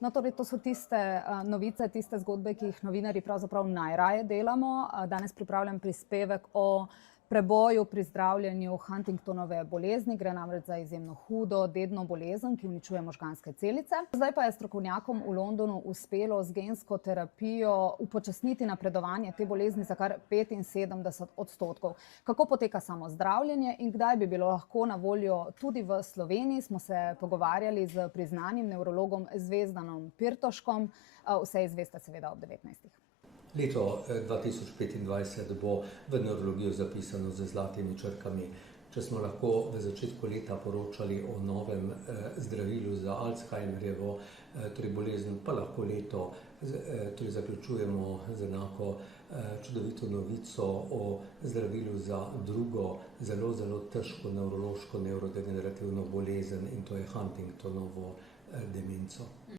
No, torej, to so tiste novice, tiste zgodbe, ki jih novinarji pravzaprav najraje delamo. Danes pripravljam prispevek o preboju pri zdravljenju Huntingtonove bolezni. Gre namreč za izjemno hudo dedno bolezen, ki uničuje možganske celice. Zdaj pa je strokovnjakom v Londonu uspelo z gensko terapijo upočasniti napredovanje te bolezni za kar 75%. Kako poteka samo zdravljenje in kdaj bi bilo lahko na voljo tudi v Sloveniji, smo se pogovarjali z priznanim nevrologom Zvezdanom Pirtoškom. Vse izveste seveda ob 19. Leto 2025 bo v nevrologijo zapisano z zlatimi črkami. Če smo lahko v začetku leta poročali o novem zdravilu za Alzheimerjevo bolezen, pa lahko leto zaključujemo z enako čudovito novico o zdravilu za drugo zelo, zelo težko nevrološko nevrodegenerativno bolezen, in to je Huntingtonovo demenco.